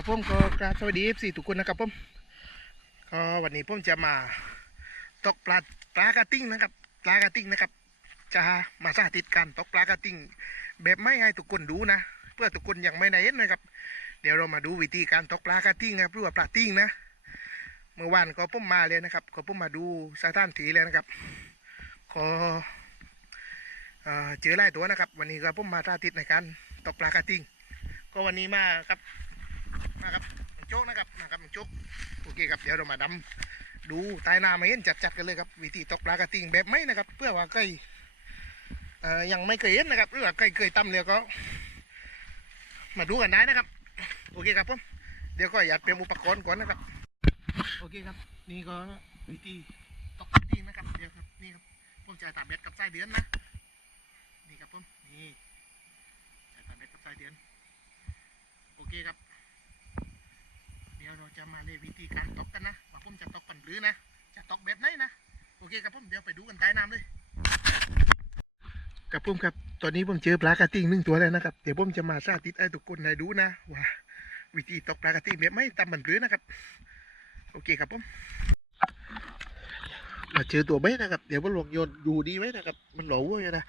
กับผมก็กราบสวัสดีสี่ทุกคนนะครับผมก็วันนี้ผมจะมาตกปลาปลากระติ้งนะครับปลากระติ้งนะครับ จะมาสาธิตการตกปลากระติ้งแบบไม่ให้ทุกคนดูนะ เพื่อทุกคนยังไม่ได้เห็นนะครับ เดี๋ยวเรามาดูวิธีการตกปลากระติ้งนะครับหรือว่าปลาติ้งนะเมื่อวานก็ผมมาเลยนะครับ ก็ผมมาดูสถานที่เลยนะครับขอเอ่อเจอหลายตัวนะครับ วันนี้ก็ผมมาสาธิตในการตกปลากระติ้งก็วันนี้มาครับ มาครับมังโจ๊กนะครับมาครับมังโจ๊กโอเคครับเดี๋ยวเรามาดำดูใต้น้ำมาเห็นจัดๆกันเลยครับวิธีตกปลากระติงแบบไม่นะครับ เพื่อว่าใครเอ่อยังไม่เคยเห็นนะครับหรือว่าใครเคยตำเลยก็ มาดูกันได้นะครับ โอเคครับผมเดี๋ยวก็อยากเตรียมอุปกรณ์ก่อนนะครับ โอเคครับ นี่ก็วิธีตกกระติงนะครับเดี๋ยวครับนี่ครับผมจะตามเบ็ดกับสายเดือนนะนี่ครับผมนี่จะตามเบ็ดกับสายเดือนโอเคครับ ดี๋ยวเราจะมาในวิธีการตกกันนะว่าผมจะตกปันหรือนะ จะตกแบบไหนนะโอเคครับผมเดี๋ยวไปดูกันใต้น้ำเลยกับผมครับตอนนี้ผมเจอปลากระติ่งหนึ่งตัวแล้วนะครับเดี๋ยวผมจะมาสาธิตให้ทุกคนได้ดูนะว่าวิธีตกปลากระติ่งแบบไม่ตามปันหรือนะครับ โอเคครับผมมาเจอตัวเบ้นะครับ เดี๋ยวผมลองโยนดูดีไว้นะครับ มันหลวเว้ยนะ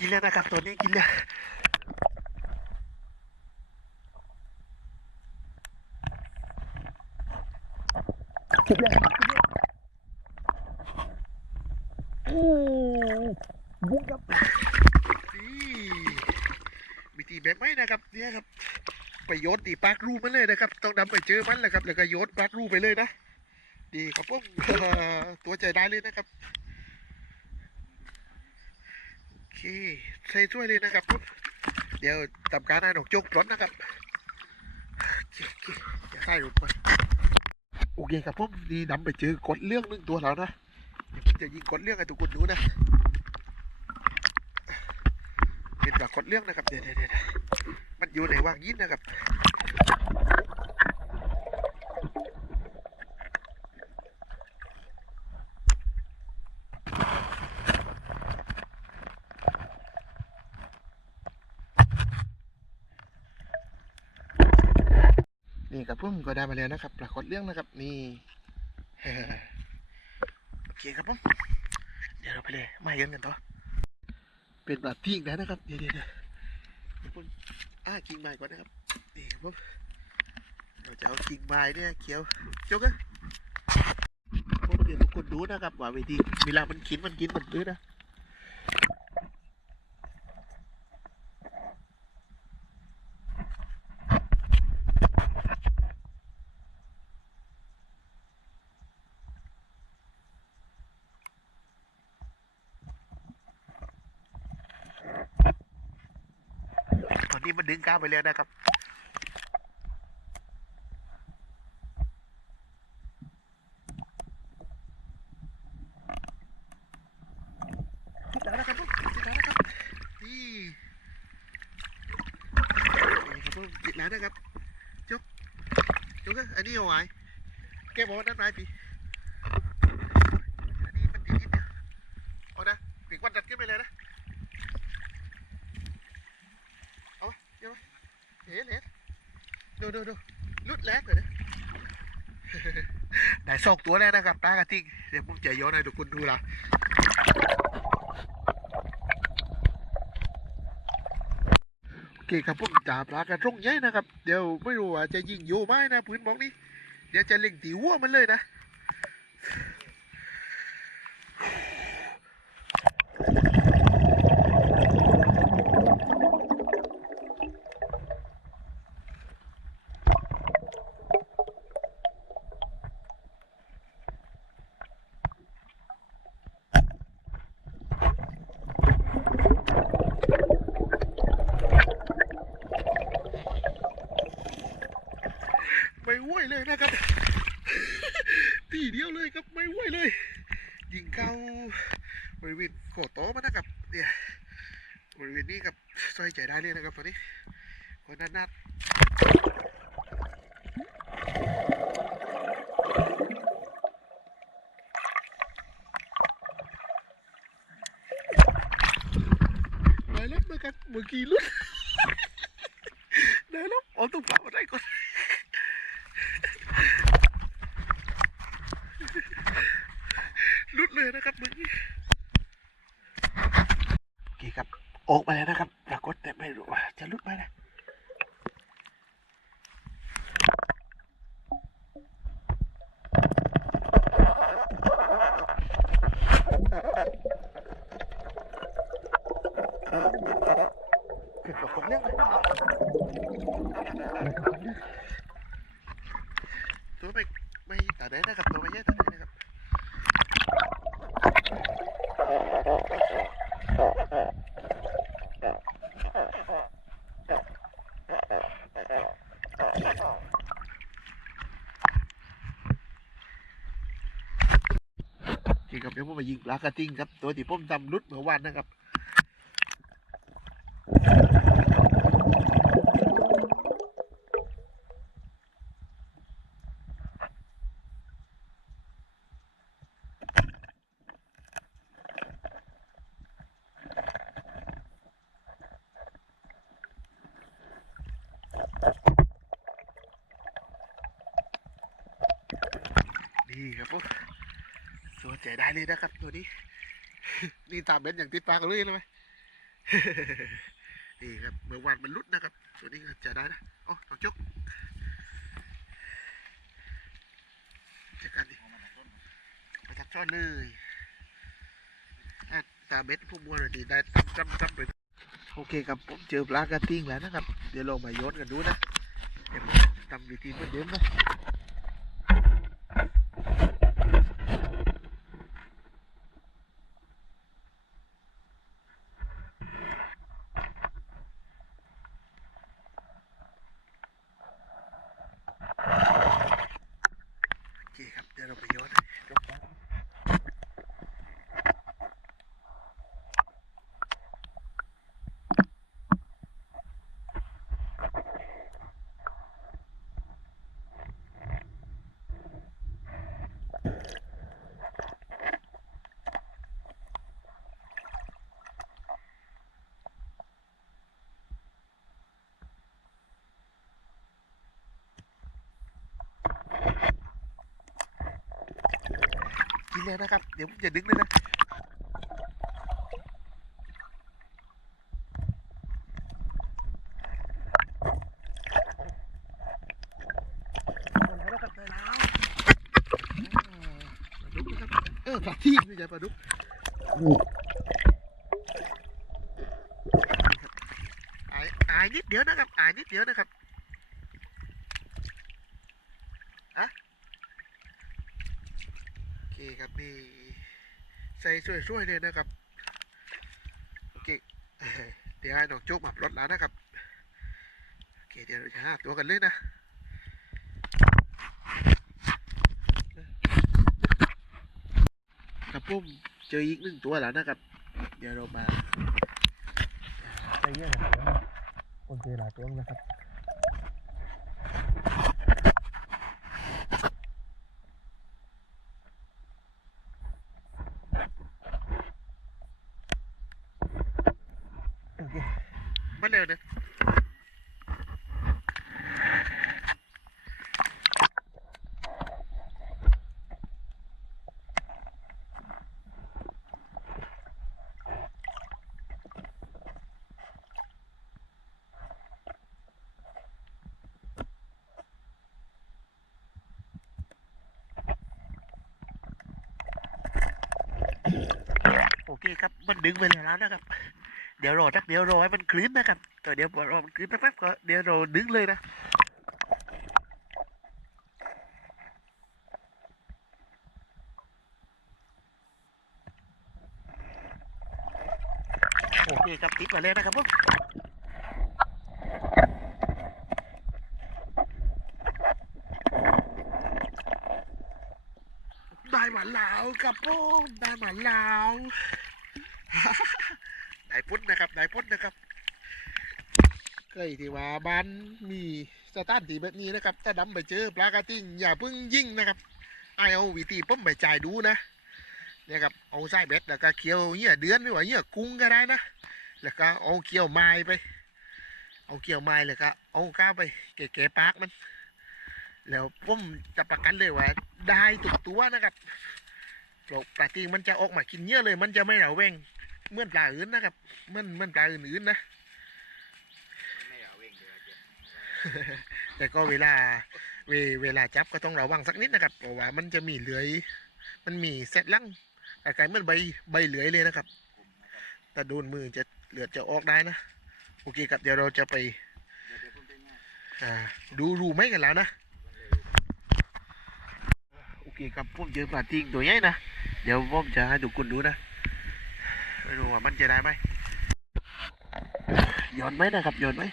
กินแล้วนะครับตัวนี้กินแล้วกินแล้วโอ้บุ้งครับนี่วิธีแบบไหมนะครับเนี่ยครับไปโยนตีปากรูมันเลยนะครับ ต้องนำไปเจอมันแหละครับ แล้วก็โยนปากรูไปเลยนะ ดีครับผมตัวใจได้เลยนะครับ โอ เคใส่ถ้วยเลยนะครับ เดี๋ยวทำการอ่านออกโจกร้อนนะครับอย่าใส่ลงไปโอเคครับผมดีนำไปเจอกดเรื่องหนึงตัวแล้วนะเดี๋ยวผมจะยิงกดเรื่องให้ทุกคนดูนะเป็นแบบกดเรื่องนะครับเดี๋ยวเดี๋ยวเดี๋ยวมันอยู่ในว่างยินนะครับ นี่ครับผมก็ได้มาแล้วนะครับ ปรากฏเรื่องนะครับนี่โอเคครับผมเดี๋ยวเราไปเลยมาเย็นกันต่อเป็นแบบทิ้งแล้วนะครับเดี๋ยวเดี๋ยวเดี๋ยวเดี๋ยวผมอ้ากิ่งไม้ก่อนนะครับนี่ครับผมเราจะเอากิ่งไม้เนี่ยเขียวจกอะผมเดี๋ยวทุกคนดูนะครับว่าวิธีเวลามันกินมันกินมันดื้อนะ ตอ นี้มันดึงก้าวไปแล้วนะครับติดแล้วนะครับติดแล้วนะครับนี่นี่ครับผมติดแล้วนะครับจกจกอะอันนี้เอาไว้แกบอกว่าด้านไม้ปีอันนี้มันติดนิดเดียวเอานะปีกวันดัดขึ้นไปเลยนะ เอาวะเดี๋ยววะ เห็นเห็นดูดูดูลุดแรกเลยนะได้สองตัวแล้วนะครับปลากระทิงเดี๋ยวผมจะโย้อนให้ทุกคนดูละโอเคครับผมจ่าปลากระทงใหญ่นะครับ เดี๋ยวไม่รู้ว่าจะยิงอยู่ไหมนะพื้นบอกนี้เดี๋ยวจะเล็งตีหัวมันเลยนะ ไม่ไหวเลยนะครับ ครับไม่ไหวเลย ยิงเข้าบริเวณโคโตมันนะครับเนี่ยบริเวณนี้ ครับซอยใจได้เลยนะครับตอนนี้คนนั้นนัดได้แล้วนะครับเมื่อกี้ลุดได้แล้วเอาตุ้งเปล่าได้ก่อนลุดเลยนะครับมึงโอเคครับ ออกมาแล้วนะครับปรากฏแต่ไม่รู้ว่าจะลุดไหมนะเกิดกับผมเรื่องเลย ตัวไม่ไม่ตาได้นะครับตัวไม่แย่ตาได้นะครับโอเคครับเดี๋ยวผมมายิงปลากระติ้งครับ ตัวที่ผมทำรุดเมื่อวานนะครับ นี่ครับผมตัวใจได้เลยนะครับตัวนี้ นี่ตามเบ็ดอย่างติดปากเลยเลยไหมนี่ครับเมื่อวานมันรุดนะครับ ตัวนี้ก็จะได้นะโอ้ต้องจกจัดการดิไปทักช้อนเลยตาเบ็ดพวกมัวหน่อยดีได้ตับจำจำไปโอเคครับผมเจอปลากระติ้งแล้วนะครับ เดี๋ยวลองมาโยนกันดูนะเดี๋ยวผมทำวิธีเหมือนเดิมนะ โอเคครับ เดี๋ยวเราไปโยนยกฟ้า กินเลยนะครับ เดี๋ยวผมจะดึงเลยนะได้แล้วนะครับได้แล้วอ่าปลาดุกนะครับเออปลาทีไม่ใช่ปลาดุกอายอายนิดเดียวนะครับอายนิดเดียวนะครับอะโอเคครับนี่ใส่ช่วยๆเลยนะครับโอเคเดี๋ยวให้น้องโจ๊กมาลดแล้วนะครับโอเคเดี๋ยวเราจะหาตัวกันเลยนะครับผมเจออีกหนึ่งตัวแล้วนะครับ เดี๋ยวเรามาไปเยอะนะครับคนเจอหลายตัวนะครับ โอเคครับมันดึงไปแล้วนะครับ เดี๋ยวรอสักเดี๋ยวรอให้มันคลื่นนะครับต่เดี๋ยวรอมันคลื่นแป๊บๆก็เดี๋ยวรอดึงเลยนะโอเคครับติดมาเลยนะครับผมได้ ได้ หมาลาวครับผมได้หมาลาวนายพุทธนะครับนายพุทธนะครับเคยที่ว่าบ้านมีสถานที่แบบนี้นะครับ ถ้าดำไปเจอปลากระติ้งอย่าเพิ่งยิ่งนะครับไอเอาวิธีผมไปจ่ายดูนะเนี่ยครับเอาไส้เบ็ดแล้วก็เคี่ยวเหี้ยเดือนไม่ว่าเหี้ยกุ้งก็ได้นะแล้วก็เอาเคี่ยวไม้ไป เอาเกี่ยวไม้เลยก็เอาก้าไปเก๋ๆปากมัน แล้วผมจะประกันเลยว่าได้ตุกตัวนะครับ ปลาปลาตีงมันจะออกมากินเยอะเลย มันจะไม่เหลาแวงเมื่อนปลาอื่นนะครับเมื่อนเมื่อนปลาอื่นๆนะแต่ก็เวลาเวเวลาจับก็ต้องระวังสักนิดนะครับเพราะว่ามันจะมีเลื้อย มันมีเซตลังคล้ายๆเหมือนใบใบเหลือยเลยนะครับแต่โดนมือจะเหลือจะออกได้นะโอเคครับเดี๋ยวเราจะไปดูรูไหมกันแล้วนะโอเคครับผมเจอปลาทิงตัวใหญ่นะ เดี๋ยวผมจะให้ดูกคนดูนะไม่รู้ว่ามันจะได้ไหมโยนไหมนะครับโยนไหม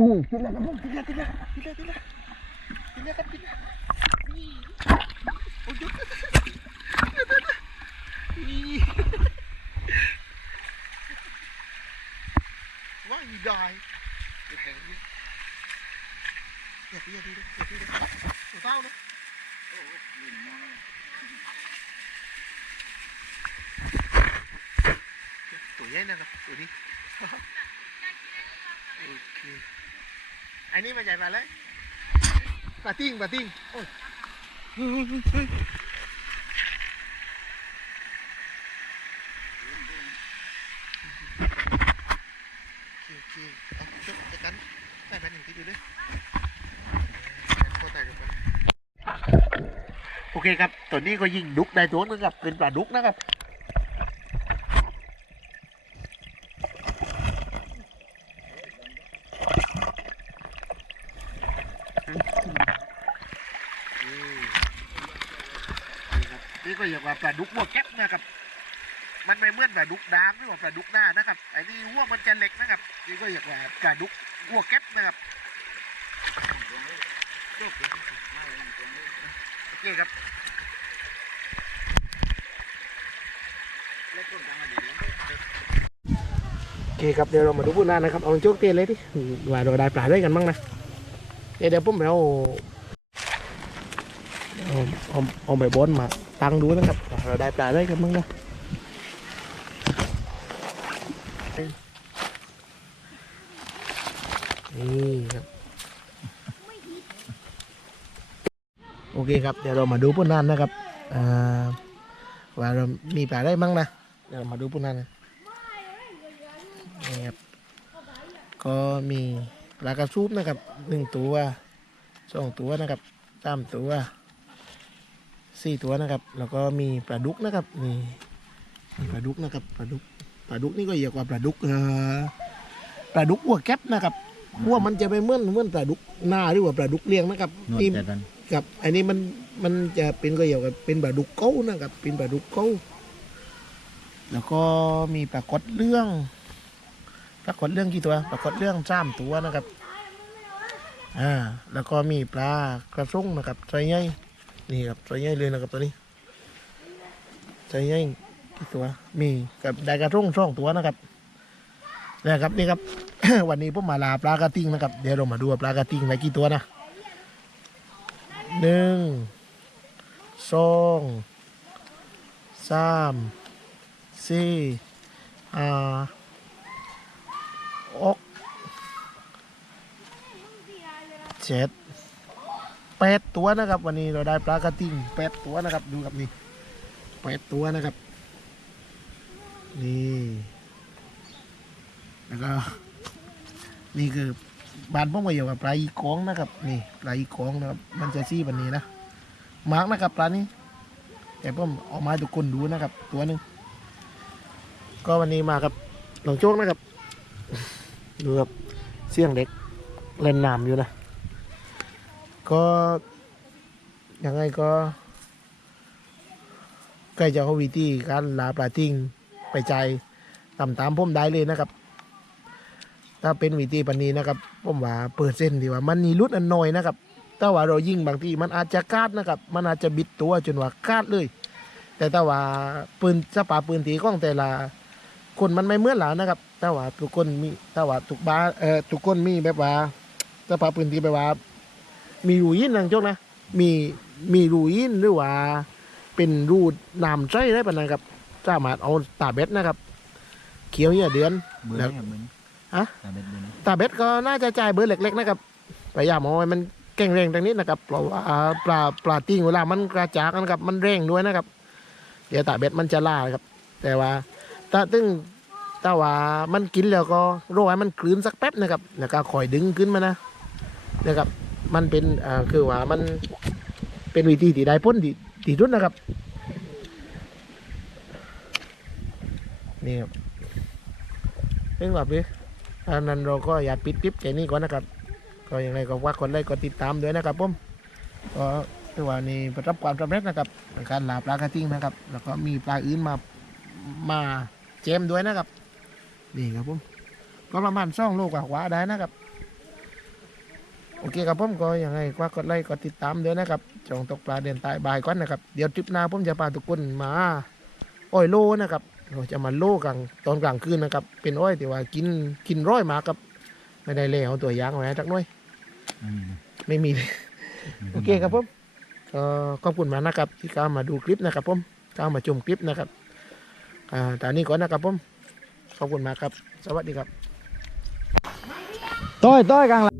อือกินแล้วครับผมกินแล้วกินแล้วกินแล้วกินแอันนี้มาใหญ่มาเลยปาติ้งปาติ้งโอ้ยเฮ้ยเฮ้ยเฮ้ยโอเคโอเคเอาจบจัดกันได้แบนหนึ่งทีดูด้วยโอเคครับตัวนี้ก็ยิงดุกได้ตัวนึงครับเป็นปลาดุกนะครับ นี่นี่ครับนี่ ก็อย่างว่าปลาดุกหัวแก๊ปนะครับ มันไม่เหมือนปลาดุกดามหรือว่าปลาดุกหน้านะครับไอ้นี่หัวมันจะเล็กนะครับนี่ก็อย่างว่าปลาดุกหัวแก๊ปนะครับตัวนี้ไม่เองตัวนี้โอเคครับโอเคครับเดี๋ยวเรามาดูพูดหน้านะครับเอาโจ๊กเตียนเลยดิว่าเราได้ปลาด้วยกันบ้างนะเดี๋ยวเดี๋ยวผมไปเอาเอาเอาเอาใบบอนมา ตังดูนะครับ เราได้ปลาได้กันบ้างนะนี่ครับ โอเคครับ เดี๋ยวเรามาดูพุ่นนั่นนะครับอ่าว่าเรามีปลาได้มั้งนะ เดี๋ยวามาดูพุ่นนั่นนะนี่ครับ ก็มีปลากระซูบนะครับหนึ่งตัวสองตัวนะครับสามตัว สี่ตัวนะครับ แล้วก็มีปลาดุกนะครับนี่มีปลาดุกนะครับปลาดุกปลาดุกนี่ก็เยอะกว่าปลาดุกเอ่อปลาดุกหัวแก๊ปนะครับหัวมันจะไปเหมือนเหมือนปลาดุกหน้าหรือว่าปลาดุกเลี้ยงนะครับนวดนี่แต่กันกับอันนี้มันมันจะเป็นก็เกี่ยวกับเป็นปลาดุกเก้านะครับเป็นปลาดุกเก้าแล้วก็มีปลากดเรื่องปลากดเรื่องกี่ตัวปลากดเรื่องสามตัวนะครับอ่าแล้วก็มีปลากระซุงนะครับไซใหญ่ นี่ครับไซใหญ่เลยนะครับตัวนี้ไซใหญ่กี่ตัว มีกับได้กระซุงสองตัวนะครับนะครับนี่ครับ วันนี้ผมมาลาปลากระติงนะครับ เดี๋ยวเรามาดูปลากระติงได้กี่ตัวนะหนึ่งสองสามสี่ห้าหกเจ็ด แปดตัวนะครับ วันนี้เราได้ปลากระติ่งแปดตัวนะครับ ดูครับนี่แปดตัวนะครับ นี่แล้วก็นี่คือบานผมก็อยู่กับปลาอีกองนะครับ นี่ปลาอีกองนะครับ มันจะซี่แบบนี้นะมาร์กนะครับปลานี้แต่ผมเอามาทุกคนดูนะครับ ตัวหนึ่งก็วันนี้มากับหลวงโจ๊กนะครับ ดูครับเสียงเด็กเล่นน้ำอยู่นะ ก็ยังไงก็ใกล้จะเอาวิธีการลาปลาติ้งไปใจตามตามผมได้เลยนะครับ ถ้าเป็นวิธีปันนี้นะครับผมว่าเปอร์เซ็นต์ที่ว่ามันมีรุดอันน้อยนะครับถ้าว่าเรายิ่งบางทีมันอาจจะคาดนะครับ มันอาจจะบิดตัวจนว่าคาดเลย แต่ถ้าว่าปืนสปาปืนตีของแต่ละคนมันไม่เหมือนหลานะครับแต่ว่าทุกคนมีแต่ว่าทุกบ้านเอ่อทุกคนมีแบบว่าสปาปืนตีแบบว่า มีรูยินนังจกนะ มีมีรูยินหรือว่าเป็นรูน้ำใจได้ปะนะครับสามารถเอาตาเบ็ดนะครับ เขียวเนี่ยเดือนเบอร์แล้ไหว นครับเบอร์ฮะ ตาเบ็ดเบอร์ไหนตาเบ็ดก็น่าจะจ่ายเบอร์เล็กๆนะครับพยายามเอาไว้มันแข็งแรงตรงนี้นะครับเพราะว่าปลาปลาติ้งเวลามันกระจากนะครับมันแรงด้วยนะครับ เดี๋ยวตาเบ็ดมันจะล่าครับ แต่ว่าถ้าตึงถ้าว่ามันกินแล้วก็รอให้มันกลืนสักแป๊บนะครับแล้วก็คอยดึงขึ้นมานะนะครับ มันเป็นอ่าคือว่ามันเป็นวิธีที่ได้พ้นที่ที่สุดนะครับ นี่ครับเรื่องแบบนี้อันนั้นเราก็อยากปิดคลิปแค่นี้ก่อนนะครับ ก็อย่างไรก็ว่ากดไลค์กดติดตามด้วยนะครับผมก็ถือว่านี่ประสบความสำเร็จนะครับในการลาปลากระทิ้งนะครับ แล้วก็มีปลาอื่นมามาเจมด้วยนะครับ นี่ครับผมก็ประมาณสองโลกว่าได้นะครับ โอเคครับผมก็ยังไงก็กดไลค์กดติดตามด้วยนะครับจองตกปลาเดินใต้บายก่อนนะครับเดี๋ยวทริปหน้าผมจะพาทุกคนมาอ้อยโลนะครับเราจะมาโลกลางตอนกลางคืนนะครับ เป็นอ้อยที่ว่ากินกินร้อยหมากครับ ไม่ได้เลยเอาตัวอยางมาให้จักหน้อยไม่มีเลยไม่มีโอเคครับผมก็ขอบคุณมากนะครับ ที่เข้ามาดูคลิปนะครับผมเข้ามาชมคลิปนะครับอ่าตอนนี้ก่อนนะครับผมขอบคุณมากครับ สวัสดีครับต้อยต้อยกลาง